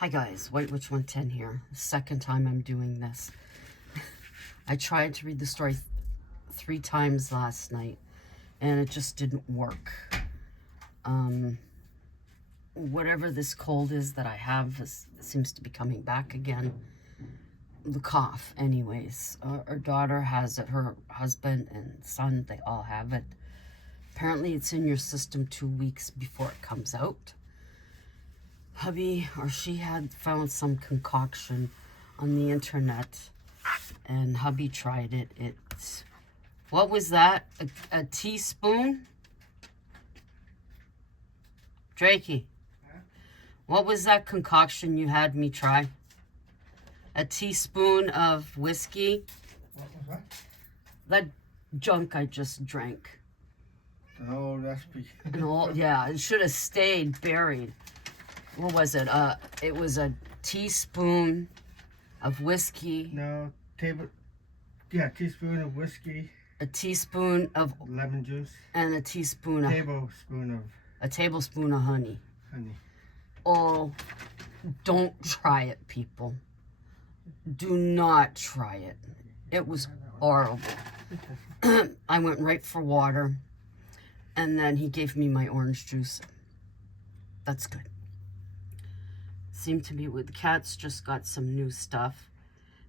Hi guys, White Witch 110 here. Second time I'm doing this. I tried to read the story 3 times last night and it just didn't work. Whatever this cold is that I have seems to be coming back again. The cough anyways. Our daughter has it, her husband and son, they all have it. Apparently it's in your system 2 weeks before it comes out. Hubby or she had found some concoction on the internet and hubby tried it. It's, what was that? A teaspoon? Drakey, what was that concoction you had me try? A teaspoon of whiskey? What was that? That junk I just drank. An old recipe. Yeah, it should have stayed buried. What was it? It was a teaspoon of whiskey. No, teaspoon of whiskey. A teaspoon of lemon juice. And a teaspoon of a tablespoon of honey. Oh, don't try it, people. Do not try it. It was horrible. I went right for water, and then he gave me my orange juice. That's good. Seem to be with the cats, just got some new stuff.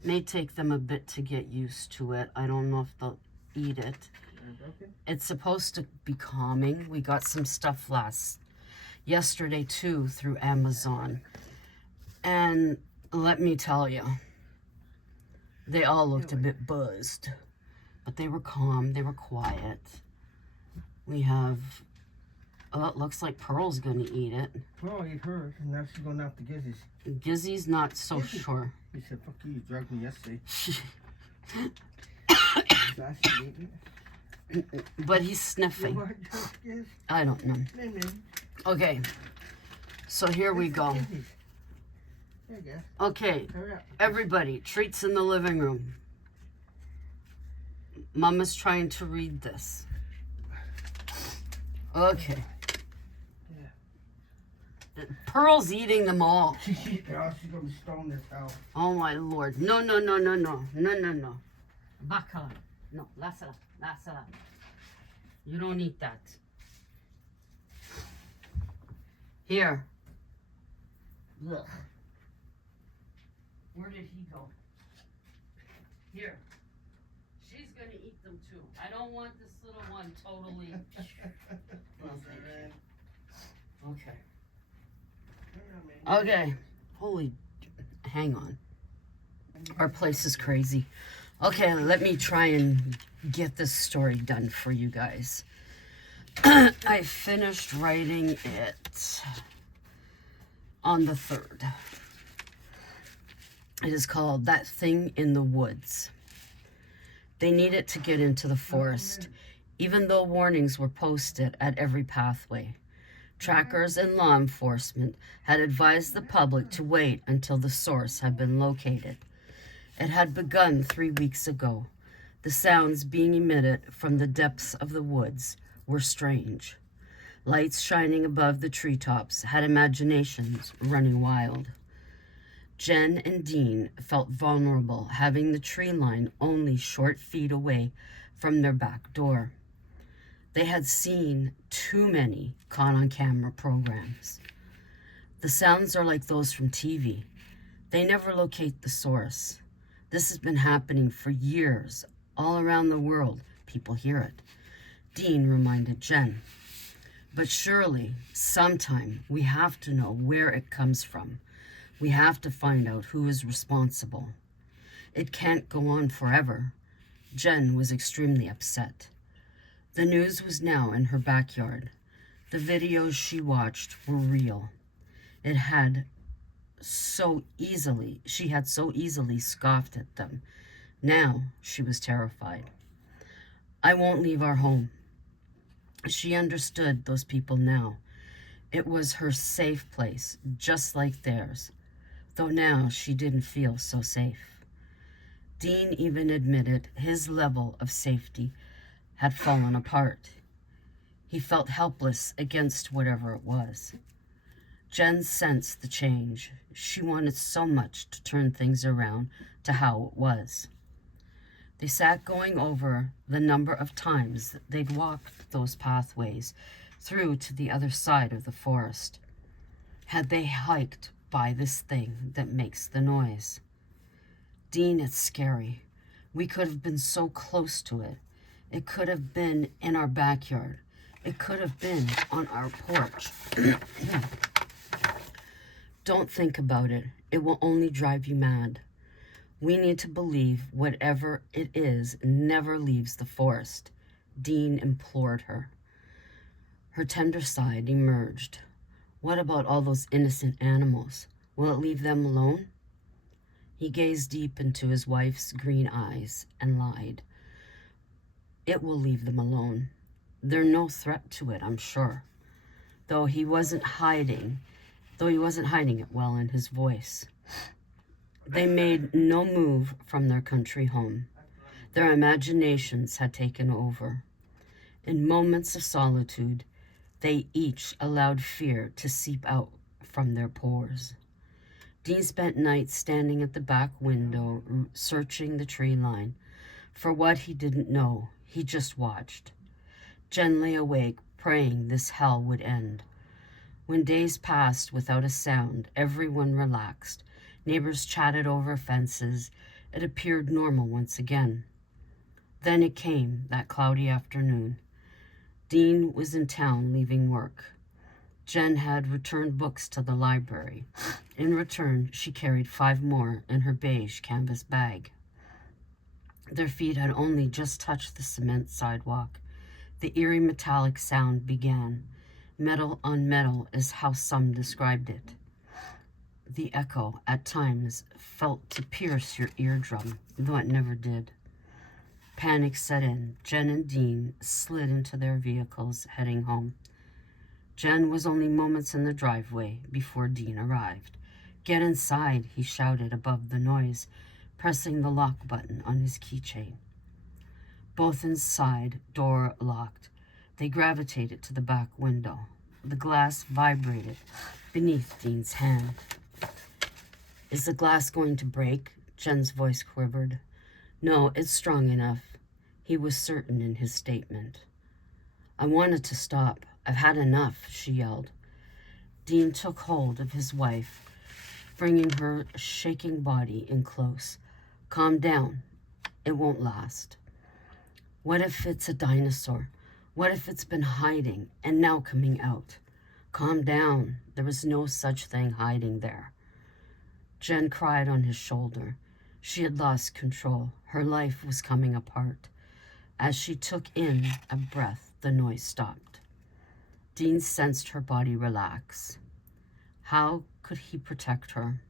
May take them a bit to get used to it. I don't know if they'll eat it. It's supposed to be calming. We got some stuff yesterday too through Amazon. And let me tell you, they all looked a bit buzzed. But they were calm, they were quiet. We have, oh, it looks like Pearl's gonna eat it. Pearl ate hers, and now she's going after Gizzy's. Gizzy's not so sure. He said, fuck you drugged me yesterday. But he's sniffing. I don't know. Okay, so here we go. Okay, everybody, treats in the living room. Mama's trying to read this. Okay. Pearl's eating them all. She's gonna be stoned as hell. Oh my lord. No. Bacala. No, lasala. You don't eat that. Here. Ugh. Where did he go? Here. She's gonna eat them too. I don't want this little one totally. Okay. Okay. Holy, hang on. Our place is crazy. Okay, let me try and get this story done for you guys. I finished writing it on the 3rd. It is called That Thing in the Woods. They needed to get into the forest, even though warnings were posted at every pathway. Trackers and law enforcement had advised the public to wait until the source had been located. It had begun 3 weeks ago. The sounds being emitted from the depths of the woods were strange. Lights shining above the treetops had imaginations running wild. Jen and Dean felt vulnerable, having the tree line only short feet away from their back door. They had seen too many caught-on-camera programs. The sounds are like those from TV. They never locate the source. This has been happening for years. All around the world, people hear it. Dean reminded Jen. But surely, sometime, we have to know where it comes from. We have to find out who is responsible. It can't go on forever. Jen was extremely upset. The news was now in her backyard. The videos she watched were real. She had so easily scoffed at them. Now she was terrified. I won't leave our home. She understood those people now. It was her safe place, just like theirs, though now she didn't feel so safe. Dean even admitted his level of safety had fallen apart. He felt helpless against whatever it was. Jen sensed the change. She wanted so much to turn things around to how it was. They sat going over the number of times they'd walked those pathways through to the other side of the forest. Had they hiked by this thing that makes the noise? Dean, it's scary. We could have been so close to it. It could have been in our backyard. It could have been on our porch. Don't think about it. It will only drive you mad. We need to believe whatever it is never leaves the forest, Dean implored her. Her tender side emerged. What about all those innocent animals? Will it leave them alone? He gazed deep into his wife's green eyes and lied. It will leave them alone. They're no threat to it, I'm sure. Though he wasn't hiding it well in his voice. They made no move from their country home. Their imaginations had taken over. In moments of solitude, they each allowed fear to seep out from their pores. Dean spent nights standing at the back window, searching the tree line. For what he didn't know, he just watched. Jen lay awake, praying this hell would end. When days passed without a sound, everyone relaxed. Neighbors chatted over fences. It appeared normal once again. Then it came, that cloudy afternoon. Dean was in town leaving work. Jen had returned books to the library. In return, she carried 5 more in her beige canvas bag. Their feet had only just touched the cement sidewalk. The eerie metallic sound began. Metal on metal is how some described it. The echo, at times, felt to pierce your eardrum, though it never did. Panic set in. Jen and Dean slid into their vehicles, heading home. Jen was only moments in the driveway before Dean arrived. Get inside, he shouted above the noise, pressing the lock button on his keychain. Both inside, door locked. They gravitated to the back window. The glass vibrated beneath Dean's hand. Is the glass going to break? Jen's voice quivered. No, it's strong enough. He was certain in his statement. I wanted to stop. I've had enough, she yelled. Dean took hold of his wife, bringing her shaking body in close. Calm down. It won't last. What if it's a dinosaur? What if it's been hiding and now coming out? Calm down. There was no such thing hiding there. Jen cried on his shoulder. She had lost control. Her life was coming apart. As she took in a breath, the noise stopped. Dean sensed her body relax. How could he protect her?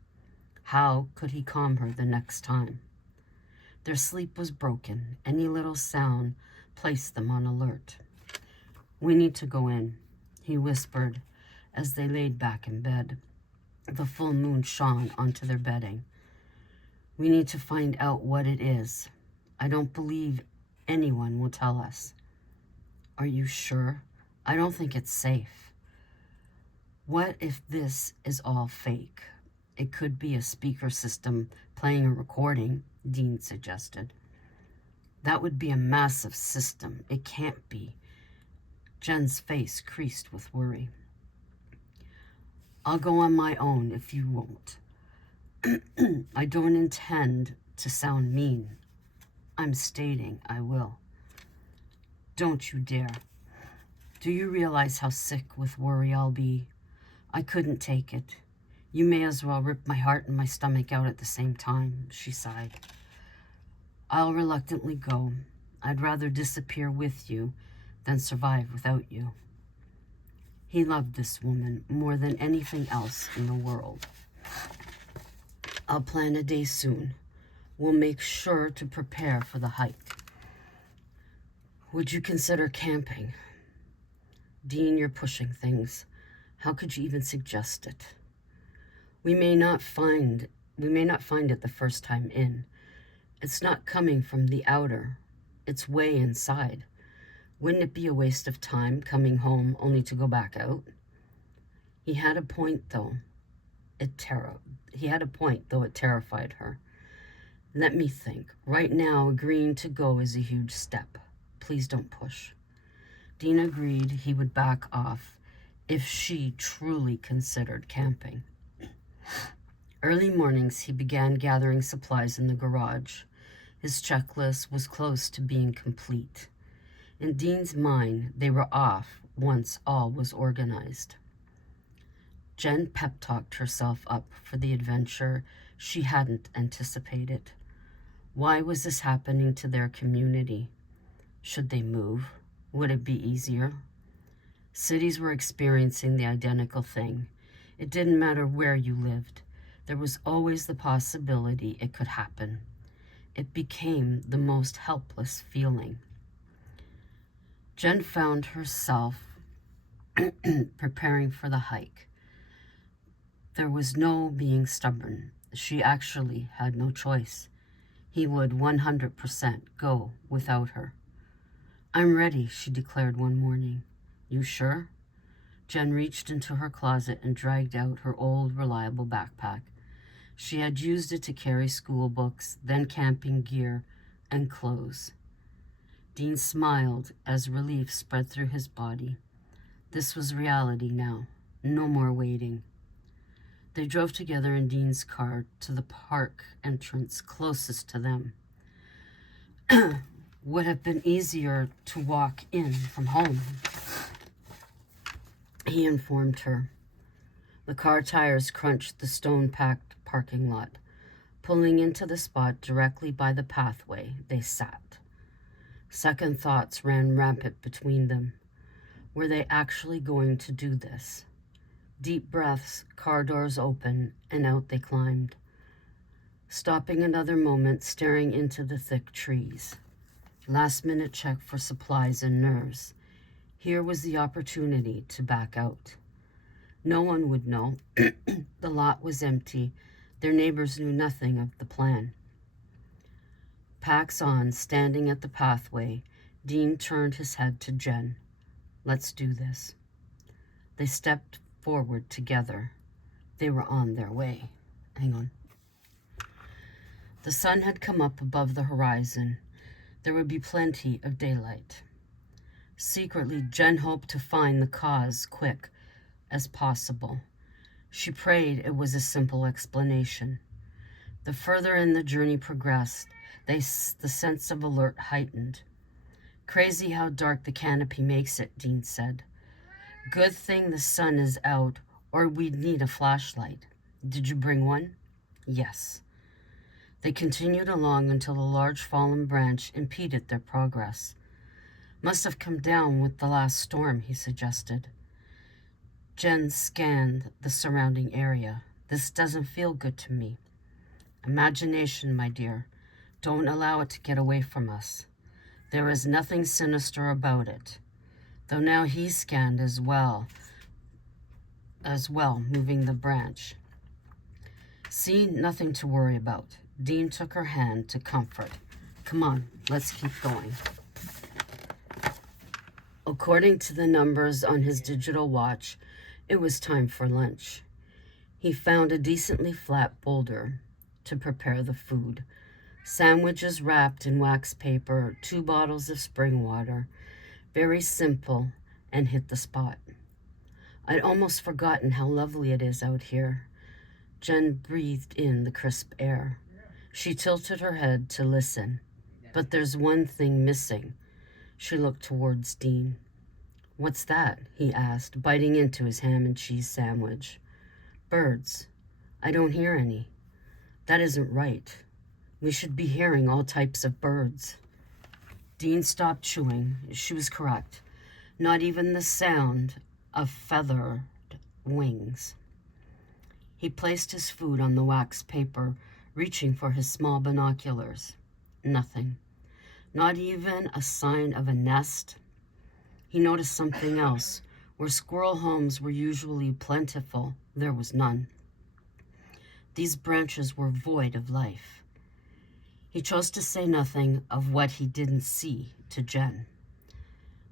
How could he calm her the next time? Their sleep was broken. Any little sound placed them on alert. We need to go in, he whispered as they laid back in bed. The full moon shone onto their bedding. We need to find out what it is. I don't believe anyone will tell us. Are you sure? I don't think it's safe. What if this is all fake? It could be a speaker system playing a recording, Dean suggested. That would be a massive system. It can't be. Jen's face creased with worry. I'll go on my own if you won't. I don't intend to sound mean. I'm stating I will. Don't you dare. Do you realize how sick with worry I'll be? I couldn't take it. You may as well rip my heart and my stomach out at the same time, she sighed. I'll reluctantly go. I'd rather disappear with you than survive without you. He loved this woman more than anything else in the world. I'll plan a day soon. We'll make sure to prepare for the hike. Would you consider camping? Dean, you're pushing things. How could you even suggest it? We may not find it the first time in. It's not coming from the outer. It's way inside. Wouldn't it be a waste of time coming home only to go back out? He had a point, though. He had a point, though it terrified her. Let me think. Right now, agreeing to go is a huge step. Please don't push. Dean agreed he would back off if she truly considered camping. Early mornings, he began gathering supplies in the garage. His checklist was close to being complete. In Dean's mind, they were off once all was organized. Jen pep-talked herself up for the adventure she hadn't anticipated. Why was this happening to their community? Should they move? Would it be easier? Cities were experiencing the identical thing. It didn't matter where you lived. There was always the possibility it could happen. It became the most helpless feeling. Jen found herself preparing for the hike. There was no being stubborn. She actually had no choice. He would 100% go without her. I'm ready, she declared one morning. You sure? Jen reached into her closet and dragged out her old, reliable backpack. She had used it to carry school books, then camping gear, and clothes. Dean smiled as relief spread through his body. This was reality now. No more waiting. They drove together in Dean's car to the park entrance closest to them. Would have been easier to walk in from home, he informed her. The car tires crunched the stone-packed parking lot. Pulling into the spot directly by the pathway, they sat. Second thoughts ran rampant between them. Were they actually going to do this? Deep breaths, car doors open, and out they climbed, stopping another moment, staring into the thick trees. Last-minute check for supplies and nerves. Here was the opportunity to back out. No one would know. The lot was empty. Their neighbors knew nothing of the plan. Packs on, standing at the pathway, Dean turned his head to Jen. Let's do this. They stepped forward together. They were on their way. Hang on. The sun had come up above the horizon. There would be plenty of daylight. Secretly, Jen hoped to find the cause quick as possible. She prayed it was a simple explanation. The further in the journey progressed, the sense of alert heightened. Crazy how dark the canopy makes it, Dean said. Good thing the sun is out, or we'd need a flashlight. Did you bring one? Yes. They continued along until a large fallen branch impeded their progress. Must have come down with the last storm, he suggested. Jen scanned the surrounding area. This doesn't feel good to me. Imagination, my dear. Don't allow it to get away from us. There is nothing sinister about it. Though now he scanned as well, moving the branch. See, nothing to worry about. Dean took her hand to comfort. Come on, let's keep going. According to the numbers on his digital watch, it was time for lunch. He found a decently flat boulder to prepare the food. Sandwiches wrapped in wax paper, 2 bottles of spring water. Very simple, and hit the spot. I'd almost forgotten how lovely it is out here. Jen breathed in the crisp air. She tilted her head to listen. But there's one thing missing. She looked towards Dean. What's that? He asked, biting into his ham and cheese sandwich. Birds. I don't hear any. That isn't right. We should be hearing all types of birds. Dean stopped chewing. She was correct. Not even the sound of feathered wings. He placed his food on the wax paper, reaching for his small binoculars. Nothing. Not even a sign of a nest. He noticed something else. Where squirrel homes were usually plentiful, there was none. These branches were void of life. He chose to say nothing of what he didn't see to Jen.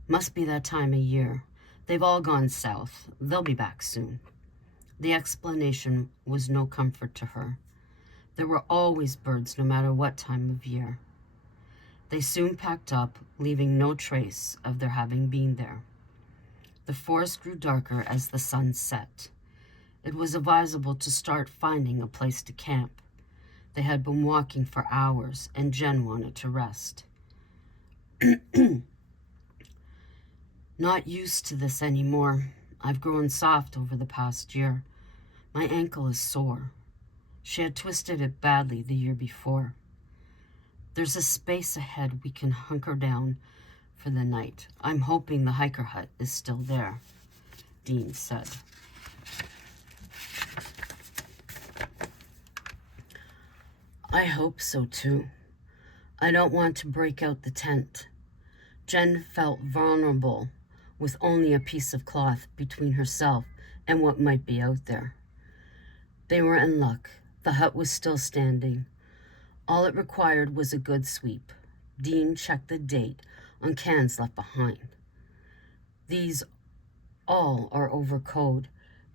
Must be that time of year. They've all gone south. They'll be back soon. The explanation was no comfort to her. There were always birds no matter what time of year. They soon packed up, leaving no trace of their having been there. The forest grew darker as the sun set. It was advisable to start finding a place to camp. They had been walking for hours, and Jen wanted to rest. Not used to this anymore. I've grown soft over the past year. My ankle is sore. She had twisted it badly the year before. There's a space ahead we can hunker down for the night. I'm hoping the hiker hut is still there, Dean said. I hope so too. I don't want to break out the tent. Jen felt vulnerable with only a piece of cloth between herself and what might be out there. They were in luck. The hut was still standing. All it required was a good sweep. Dean checked the date on cans left behind. These all are over code,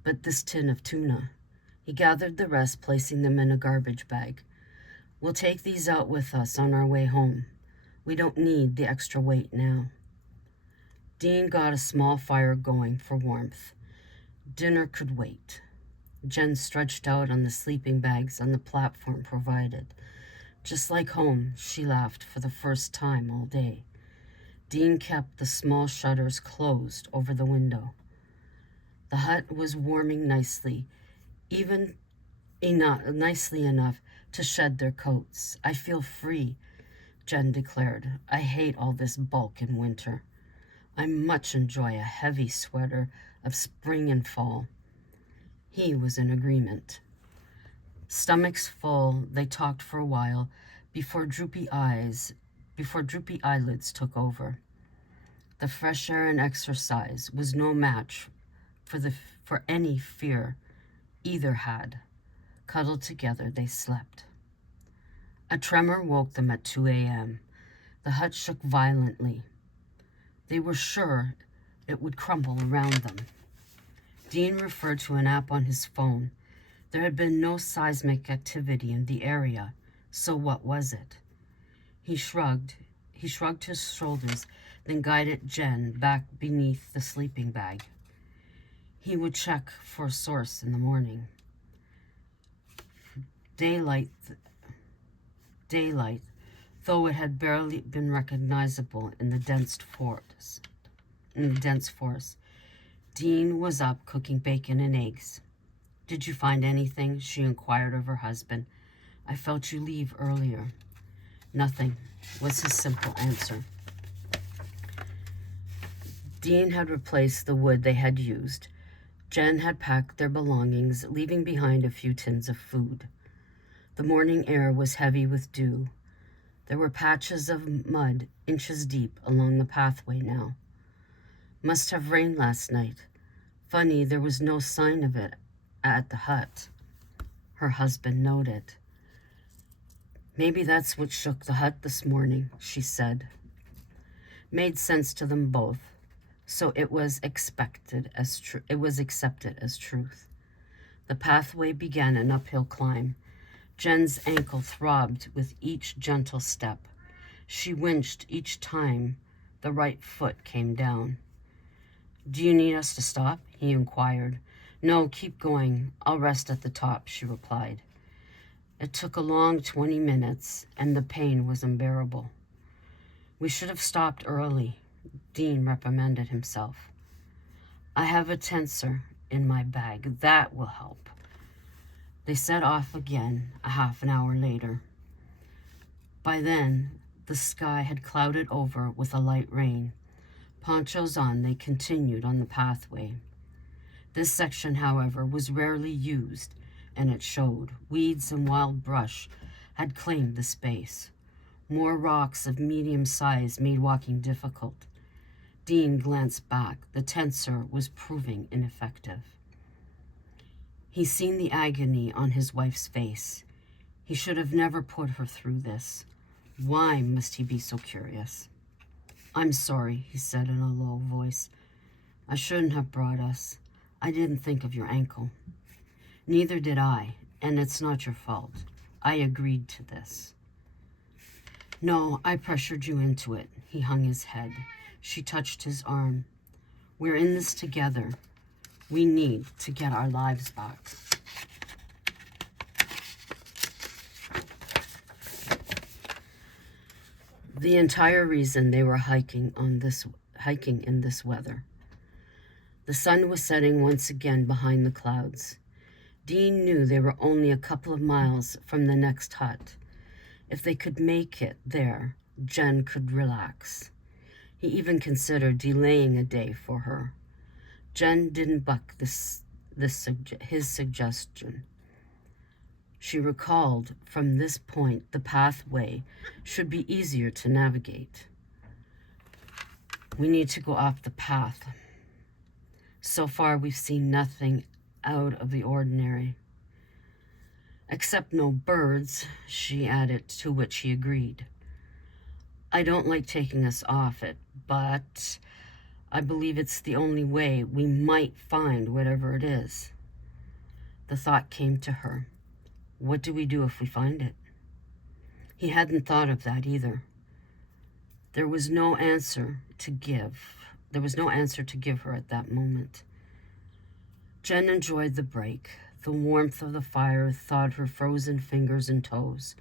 but this tin of tuna. He gathered the rest, placing them in a garbage bag. We'll take these out with us on our way home. We don't need the extra weight now. Dean got a small fire going for warmth. Dinner could wait. Jen stretched out on the sleeping bags on the platform provided. Just like home, she laughed for the first time all day. Dean kept the small shutters closed over the window. The hut was warming nicely, nicely enough to shed their coats. I feel free, Jen declared. I hate all this bulk in winter. I much enjoy a heavy sweater of spring and fall. He was in agreement. Stomachs full, they talked for a while before droopy eyelids took over. The fresh air and exercise was no match for any fear either had. Cuddled together, they slept. A tremor woke them at 2 a.m. The hut shook violently. They were sure it would crumble around them. Dean referred to an app on his phone. There had been no seismic activity in the area, so what was it? He shrugged his shoulders, then guided Jen back beneath the sleeping bag. He would check for a source in the morning. Daylight, though it had barely been recognizable in the dense forest. Dean was up cooking bacon and eggs. Did you find anything? She inquired of her husband. I felt you leave earlier. Nothing, was his simple answer. Dean had replaced the wood they had used. Jen had packed their belongings, leaving behind a few tins of food. The morning air was heavy with dew. There were patches of mud inches deep along the pathway now. Must have rained last night. Funny, there was no sign of it at the hut, her husband noted. Maybe that's what shook the hut this morning, she said. Made sense to them both, so it was accepted as truth. The pathway began an uphill climb. Jen's ankle throbbed with each gentle step. She winced each time the right foot came down. Do you need us to stop? He inquired. No, keep going. I'll rest at the top, she replied. It took a long 20 minutes, and the pain was unbearable. We should have stopped early, Dean reprimanded himself. I have a tensor in my bag. That will help. They set off again a half an hour later. By then, the sky had clouded over with a light rain. Ponchos on, they continued on the pathway. This section, however, was rarely used, and it showed. Weeds and wild brush had claimed the space. More rocks of medium size made walking difficult. Dean glanced back. The tensor was proving ineffective. He'd seen the agony on his wife's face. He should have never put her through this. Why must he be so curious? I'm sorry, he said in a low voice. I shouldn't have brought us. I didn't think of your ankle. Neither did I, and it's not your fault. I agreed to this. No, I pressured you into it. He hung his head. She touched his arm. We're in this together. We need to get our lives back. The entire reason they were hiking in this weather. The sun was setting once again behind the clouds. Dean knew they were only a couple of miles from the next hut. If they could make it there, Jen could relax. He even considered delaying a day for her. Jen didn't buck his suggestion. She recalled from this point the pathway should be easier to navigate. We need to go off the path. So far, we've seen nothing out of the ordinary. Except no birds, she added, to which he agreed. I don't like taking us off it, but I believe it's the only way we might find whatever it is. The thought came to her. What do we do if we find it? He hadn't thought of that either. There was no answer to give her at that moment. Jen enjoyed the break. The warmth of the fire thawed her frozen fingers and toes.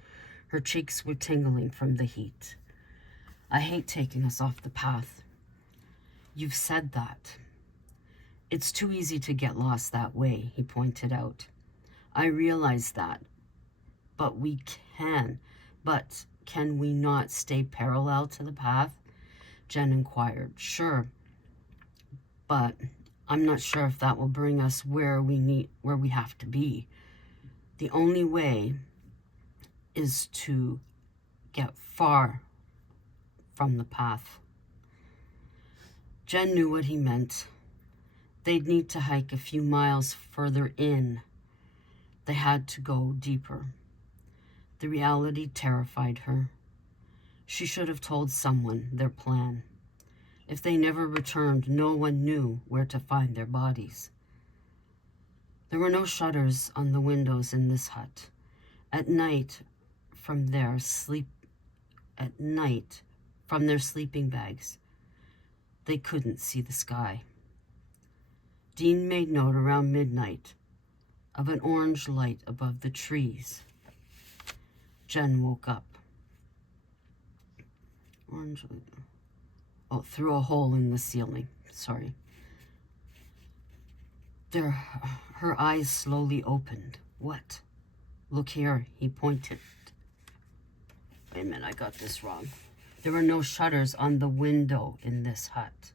Her cheeks were tingling from the heat. I hate taking us off the path. You've said that. It's too easy to get lost that way, he pointed out. I realize that. But can we not stay parallel to the path? Jen inquired. Sure, but I'm not sure if that will bring us where we have to be. The only way is to get far from the path. Jen knew what he meant. They'd need to hike a few miles further in. They had to go deeper. The reality terrified her. She should have told someone their plan. If they never returned, no one knew where to find their bodies. There were no shutters on the windows in this hut. At night, from their sleeping bags, they couldn't see the sky. Dean made note around midnight of an orange light above the trees. Jen woke up. Through a hole in the ceiling. Sorry. Her eyes slowly opened. What? Look here, he pointed. Wait a minute, I got this wrong. There were no shutters on the window in this hut.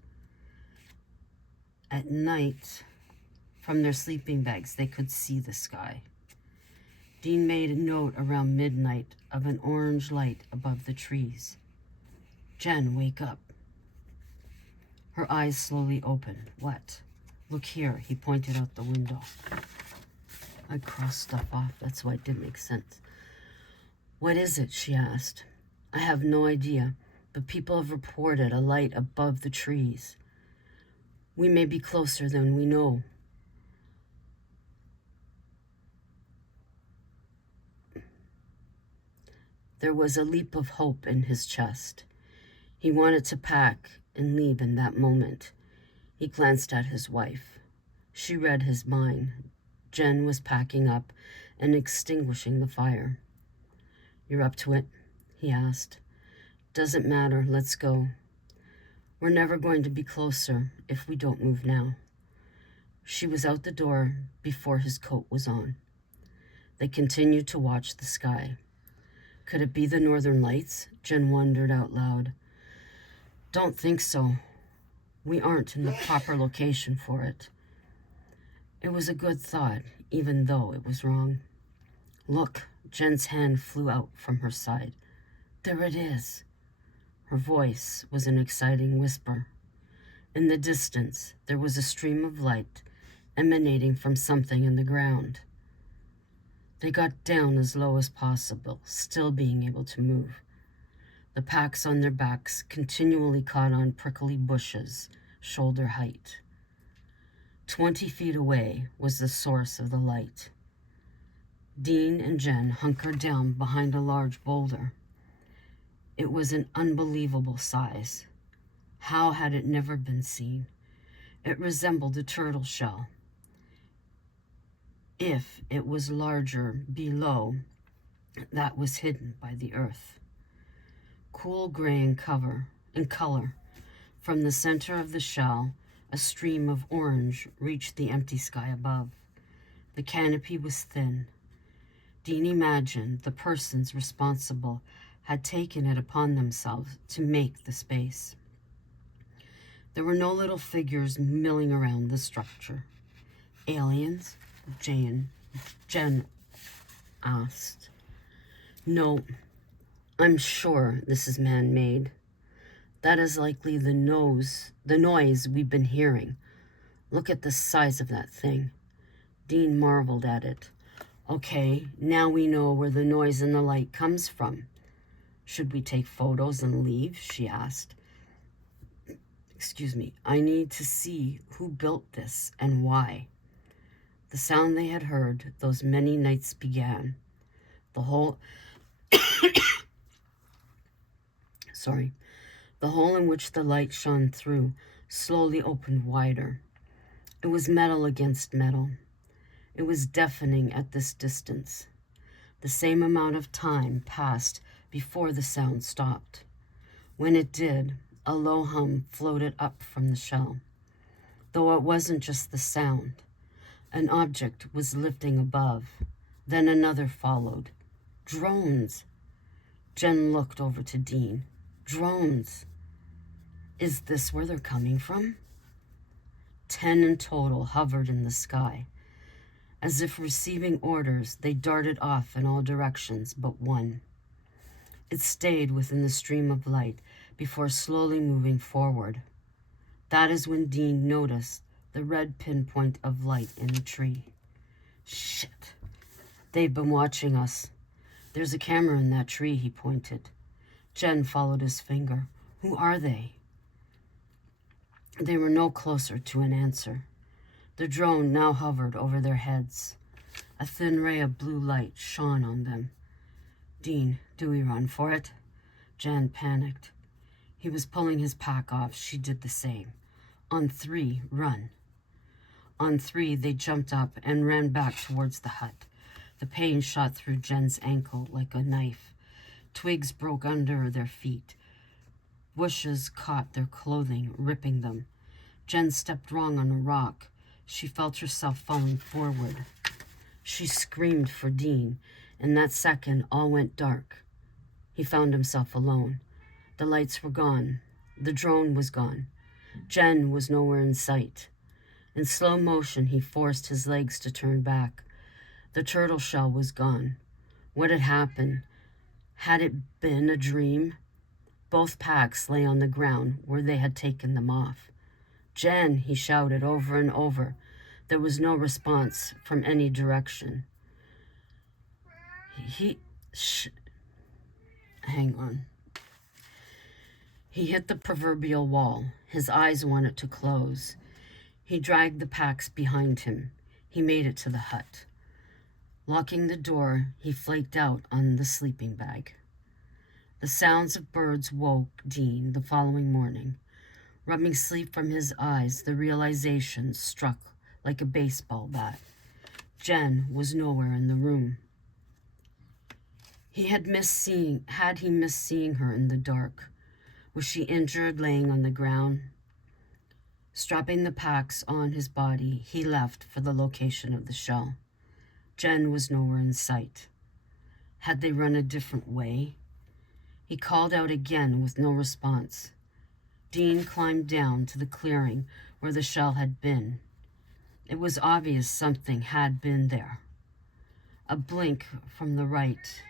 At night, from their sleeping bags, they could see the sky. Dean made a note around midnight of an orange light above the trees. Jen, wake up. Her eyes slowly opened. What? Look here, he pointed out the window. I crossed stuff off, that's why it didn't make sense. What is it? She asked. I have no idea, but people have reported a light above the trees. We may be closer than we know. There was a leap of hope in his chest. He wanted to pack and leave in that moment. He glanced at his wife. She read his mind. Jen was packing up and extinguishing the fire. You're up to it? He asked. Doesn't matter, let's go. We're never going to be closer if we don't move now. She was out the door before his coat was on. They continued to watch the sky. Could it be the northern lights? Jen wondered out loud. Don't think so. We aren't in the proper location for it. It was a good thought, even though it was wrong. Look, Jen's hand flew out from her side. There it is. Her voice was an exciting whisper. In the distance, there was a stream of light emanating from something in the ground. They got down as low as possible, still being able to move. The packs on their backs continually caught on prickly bushes, shoulder height. 20 feet away was the source of the light. Dean and Jen hunkered down behind a large boulder. It was an unbelievable size. How had it never been seen? It resembled a turtle shell. If it was larger below, that was hidden by the earth. Cool gray in color. From the center of the shell, a stream of orange reached the empty sky above. The canopy was thin. Dean imagined the persons responsible had taken it upon themselves to make the space. There were no little figures milling around the structure. Aliens? Jen asked. No, I'm sure this is man-made. That is likely the noise we've been hearing. Look at the size of that thing. Dean marveled at it. Okay, now we know where the noise and the light comes from. Should we take photos and leave? She asked. Excuse me, I need to see who built this and why. The sound they had heard those many nights began. The hole in which the light shone through slowly opened wider. It was metal against metal. It was deafening at this distance. The same amount of time passed before the sound stopped. When it did, a low hum floated up from the shell. Though it wasn't just the sound. An object was lifting above. Then another followed. Drones. Jen looked over to Dean. Drones. Is this where they're coming from? 10 in total hovered in the sky. As if receiving orders, they darted off in all directions but one. It stayed within the stream of light before slowly moving forward. That is when Dean noticed the red pinpoint of light in the tree. Shit. They've been watching us. There's a camera in that tree, he pointed. Jen followed his finger. Who are they? They were no closer to an answer. The drone now hovered over their heads. A thin ray of blue light shone on them. Dean, do we run for it? Jen panicked. He was pulling his pack off. She did the same. On 3, run. On 3, they jumped up and ran back towards the hut. The pain shot through Jen's ankle like a knife. Twigs broke under their feet. Bushes caught their clothing, ripping them. Jen stepped wrong on a rock. She felt herself falling forward. She screamed for Dean. In that second, all went dark. He found himself alone. The lights were gone. The drone was gone. Jen was nowhere in sight. In slow motion, he forced his legs to turn back. The turtle shell was gone. What had happened? Had it been a dream? Both packs lay on the ground where they had taken them off. Jen, he shouted over and over. There was no response from any direction. Hang on. He hit the proverbial wall. His eyes wanted to close. He dragged the packs behind him. He made it to the hut. Locking the door, he flaked out on the sleeping bag. The sounds of birds woke Dean the following morning. Rubbing sleep from his eyes, the realization struck like a baseball bat. Jen was nowhere in the room. Had he missed seeing her in the dark? Was she injured, laying on the ground? Strapping the packs on his body, he left for the location of the shell. Jen was nowhere in sight. Had they run a different way? He called out again with no response. Dean climbed down to the clearing where the shell had been. It was obvious something had been there. A blink from the right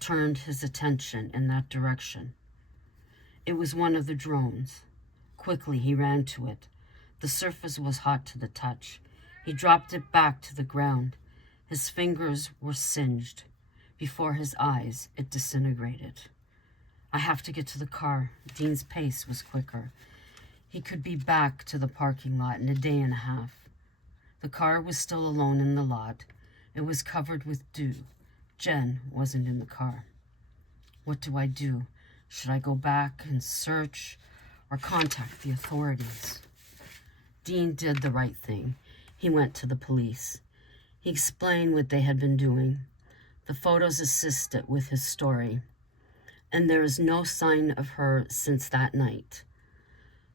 turned his attention in that direction. It was one of the drones. Quickly, he ran to it. The surface was hot to the touch. He dropped it back to the ground. His fingers were singed. Before his eyes, it disintegrated. I have to get to the car. Dean's pace was quicker. He could be back to the parking lot in a day and a half. The car was still alone in the lot. It was covered with dew. Jen wasn't in the car. What do I do? Should I go back and search or contact the authorities? Dean did the right thing. He went to the police. He explained what they had been doing. The photos assisted with his story, and there is no sign of her since that night.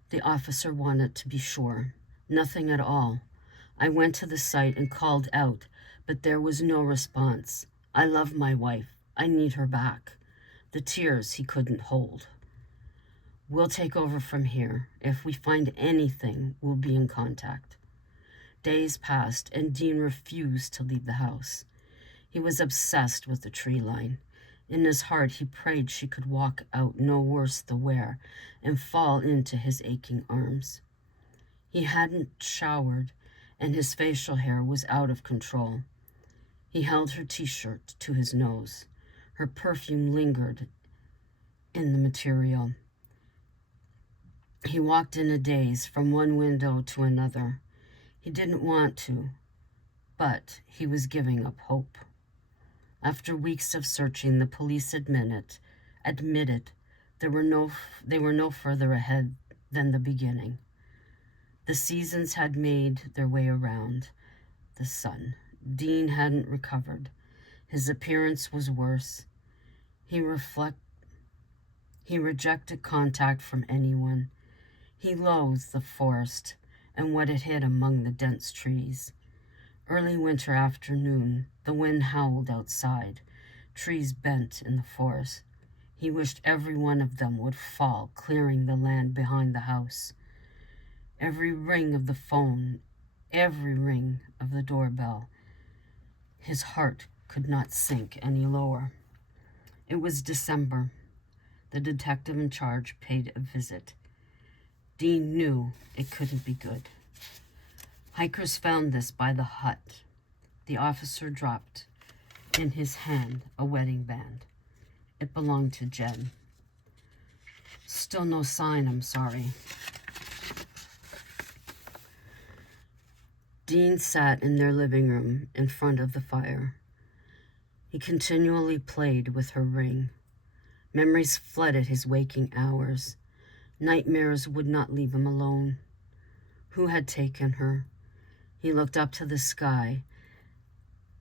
The officer wanted to be sure. Nothing at all. I went to the site and called out, but there was no response. I love my wife. I need her back. The tears he couldn't hold. We'll take over from here. If we find anything, we'll be in contact. Days passed, and Dean refused to leave the house. He was obsessed with the tree line. In his heart, he prayed she could walk out no worse the wear and fall into his aching arms. He hadn't showered, and his facial hair was out of control. He held her t-shirt to his nose. Her perfume lingered in the material. He walked in a daze from one window to another. He didn't want to, but he was giving up hope. After weeks of searching, the police admitted they were no further ahead than the beginning. The seasons had made their way around the sun. Dean hadn't recovered. His appearance was worse. He rejected contact from anyone. He loathed the forest and what it hid among the dense trees. Early winter afternoon, the wind howled outside. Trees bent in the forest. He wished every one of them would fall, clearing the land behind the house. Every ring of the phone, every ring of the doorbell. His heart could not sink any lower. It was December. The detective in charge paid a visit. Dean knew it couldn't be good. Hikers found this by the hut. The officer dropped in his hand a wedding band. It belonged to Jen. Still no sign, I'm sorry. Dean sat in their living room in front of the fire. He continually played with her ring. Memories flooded his waking hours. Nightmares would not leave him alone. Who had taken her? He looked up to the sky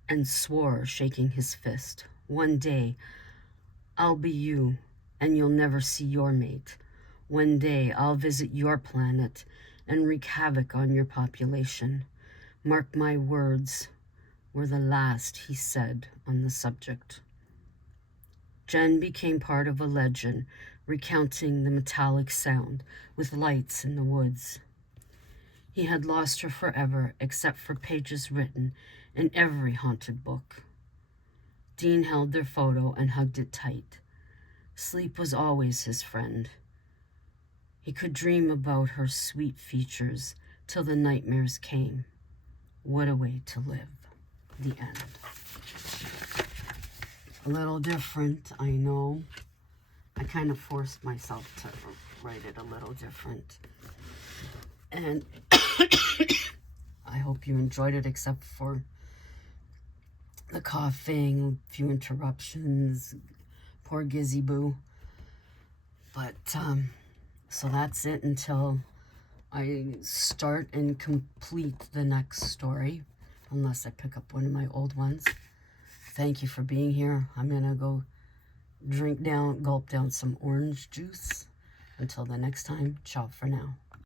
and swore, shaking his fist. One day, I'll be you, and you'll never see your mate. One day, I'll visit your planet and wreak havoc on your population. Mark my words, were the last he said on the subject. Jen became part of a legend, recounting the metallic sound with lights in the woods. He had lost her forever, except for pages written in every haunted book. Dean held their photo and hugged it tight. Sleep was always his friend. He could dream about her sweet features till the nightmares came. What a way to live. The end. A little different, I know. I kind of forced myself to write it a little different. And I hope you enjoyed it, except for the coughing, a few interruptions, poor Gizzy Boo. But, so that's it until I start and complete the next story, unless I pick up one of my old ones. Thank you for being here. I'm going to go gulp down some orange juice. Until the next time, ciao for now.